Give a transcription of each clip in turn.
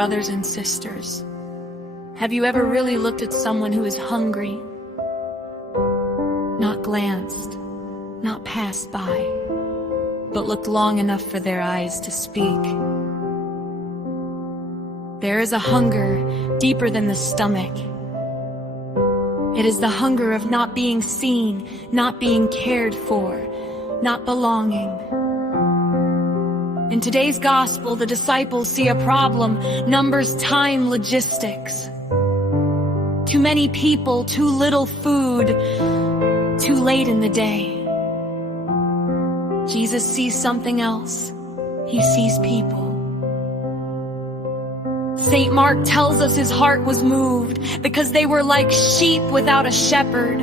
brothers and sisters, have you ever really looked at someone who is hungry? Not glanced, not passed by, but looked long enough for their eyes to speak. There is a hunger deeper than the stomach. It is the hunger of not being seen, not being cared for, not belonging. In today's gospel, the disciples see a problem: numbers, time, logistics. Too many people, too little food, too late in the day. Jesus sees something else. He sees people. St. Mark tells us his heart was moved because they were like sheep without a shepherd.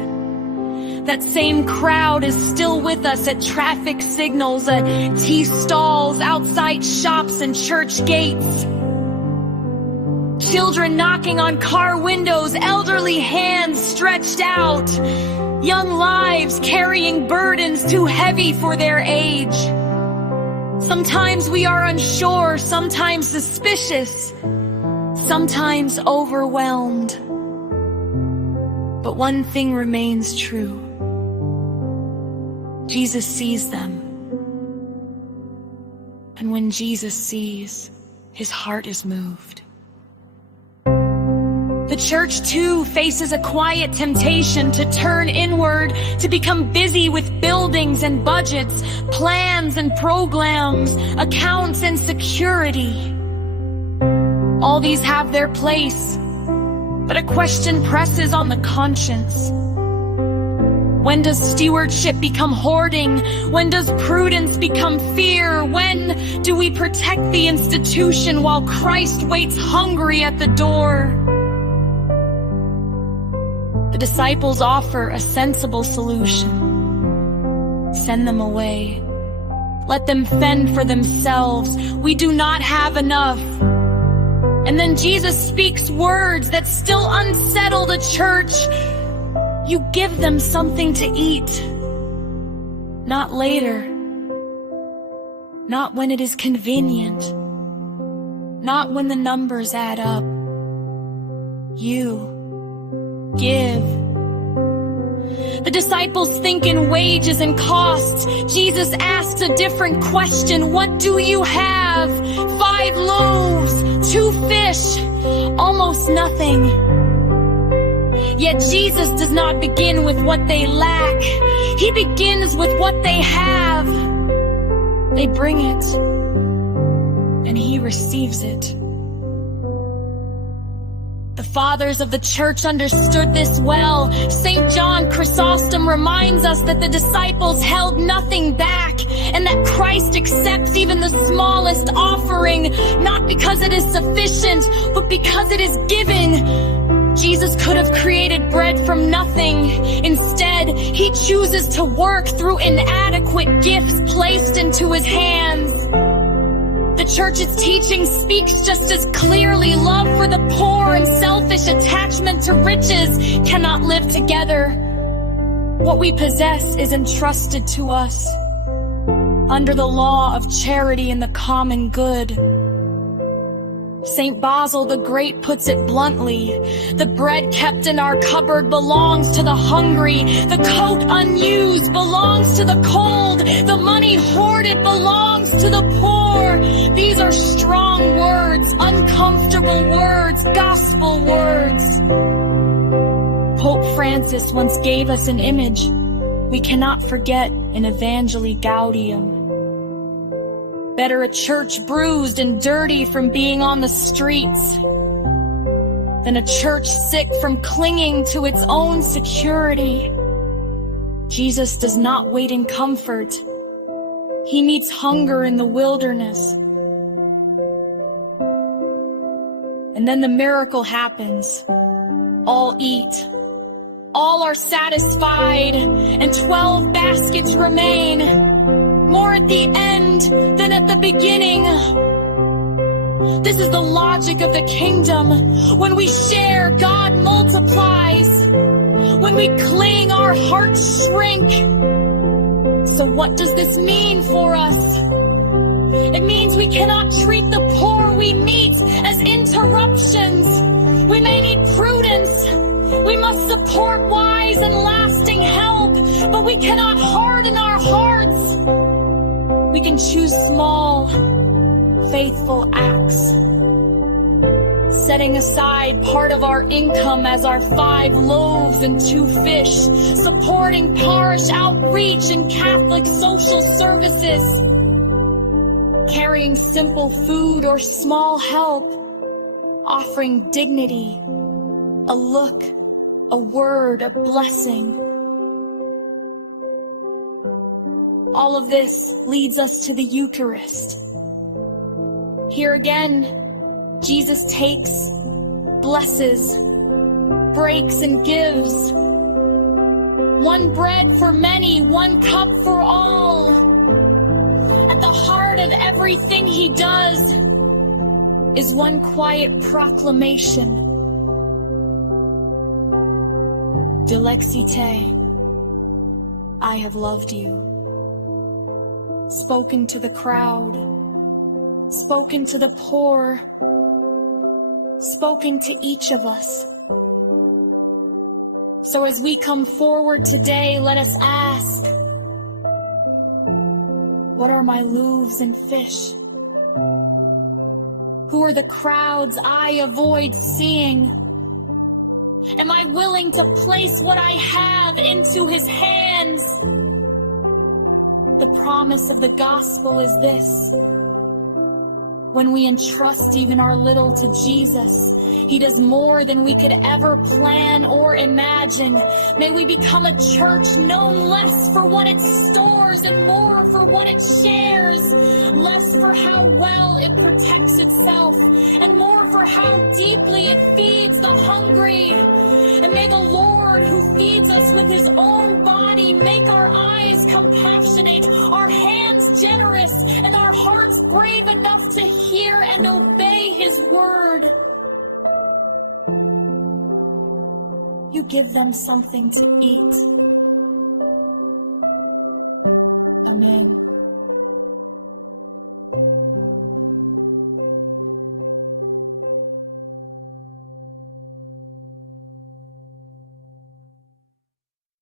That same crowd is still with us at traffic signals, at tea stalls, outside shops and church gates. Children knocking on car windows, elderly hands stretched out, young lives carrying burdens too heavy for their age. Sometimes we are unsure, sometimes suspicious, sometimes overwhelmed. But one thing remains true. Jesus sees them. And when Jesus sees, his heart is moved. The church too faces a quiet temptation to turn inward, to become busy with buildings and budgets, plans and programs, accounts and security. All these have their place, but a question presses on the conscience. When does stewardship become hoarding? When does prudence become fear? When do we protect the institution while Christ waits hungry at the door? The disciples offer a sensible solution. Send them away. Let them fend for themselves. We do not have enough. And then Jesus speaks words that still unsettle the church. You give them something to eat. Not later. Not when it is convenient. Not when the numbers add up. You give. The disciples think in wages and costs. Jesus asks a different question. What do you have? 5 loaves, 2 fish, almost nothing. Yet Jesus does not begin with what they lack. He begins with what they have. They bring it, and he receives it. The fathers of the church understood this well. St. John Chrysostom reminds us that the disciples held nothing back, and that Christ accepts even the smallest offering, not because it is sufficient, but because it is given. Jesus could have created bread from nothing. Instead, he chooses to work through inadequate gifts placed into his hands. The church's teaching speaks just as clearly. Love for the poor and selfish attachment to riches cannot live together. What we possess is entrusted to us under the law of charity and the common good. St. Basil the Great puts it bluntly: the bread kept in our cupboard belongs to the hungry, the coat unused belongs to the cold, the money hoarded belongs to the poor. These are strong words, uncomfortable words, gospel words. Pope Francis once gave us an image we cannot forget in Evangelii Gaudium. Better a church bruised and dirty from being on the streets than a church sick from clinging to its own security. Jesus does not wait in comfort. He meets hunger in the wilderness. And then the miracle happens. All eat. All are satisfied, and 12 baskets remain. More at the end than at the beginning. This is the logic of the kingdom. When we share, God multiplies. When we cling, our hearts shrink. So what does this mean for us? It means we cannot treat the poor we meet as intolerant interruptions. We may need prudence. We must support wise and lasting help, but we cannot harden our hearts. We can choose small, faithful acts, setting aside part of our income as our 5 loaves and 2 fish, supporting parish outreach and Catholic social services, carrying simple food or small help, offering dignity, a look, a word, a blessing. All of this leads us to the Eucharist. Here again, Jesus takes, blesses, breaks, and gives. 1 bread for many, 1 cup for all. At the heart of everything he does is 1 quiet proclamation. Dilexite, I have loved you. Spoken to the crowd, spoken to the poor, spoken to each of us. So as we come forward today, let us ask, what are my loaves and fish? Who are the crowds I avoid seeing? Am I willing to place what I have into his hands? The promise of the gospel is this: when we entrust even our little to Jesus, he does more than we could ever plan or imagine. May we become a church known less for what it stores and more for what it shares, less for how well it protects itself, and more for how deeply it feeds the hungry. And may the Lord, who feeds us with his own body, make our eyes compassionate, our hands generous, and our hearts brave enough to hear and obey his word. You give them something to eat.